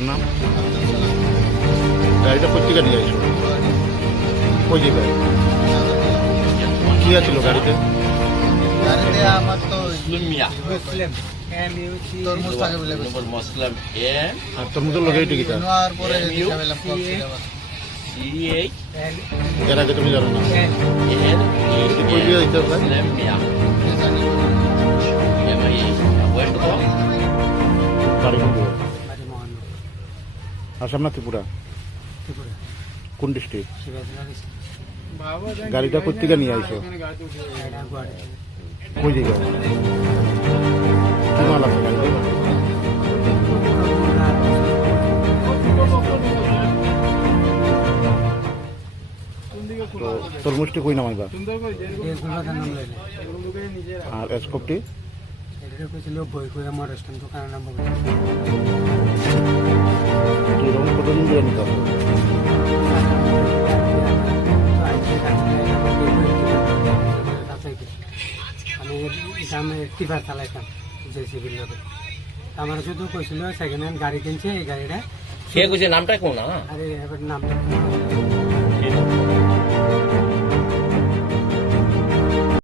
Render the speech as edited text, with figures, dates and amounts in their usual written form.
তোমার নাম? গাড়িটা কোথেকে নিয়ে আসো? ওই জায়গায় কি আছিল গাড়িতে? গাড়িতে আমার তো মুসলিম তরমুজ থাকে বলে Muslim আর তরমুজের লগে টিকিটা নেওয়ার পরে হিসাবেলাম এর আগে তুমি জানো না? কই দিয়ে দিতে হবে? গাড়ি কোনটা? আসাম না ত্রিপুরা? কোন ডিস্ট্রিক্ট? গাড়িটা কোথেকে নিয়ে আইছো? ওই জায়গায় কি মাল আছে গাড়িতে? তো তরমুজটি কই নামাইবা? আর স্কোপটি? এরকম কতদিন ধরে নিতে হবে? আমি টিপার চালাইতাম জেসিবির লোকে। আমার শুধু কইছিল সেকেন্ড হ্যান্ড গাড়ি কিনছে, এই গাড়িটা কে কইছে নামটা কোন না? আরে এবার নামটা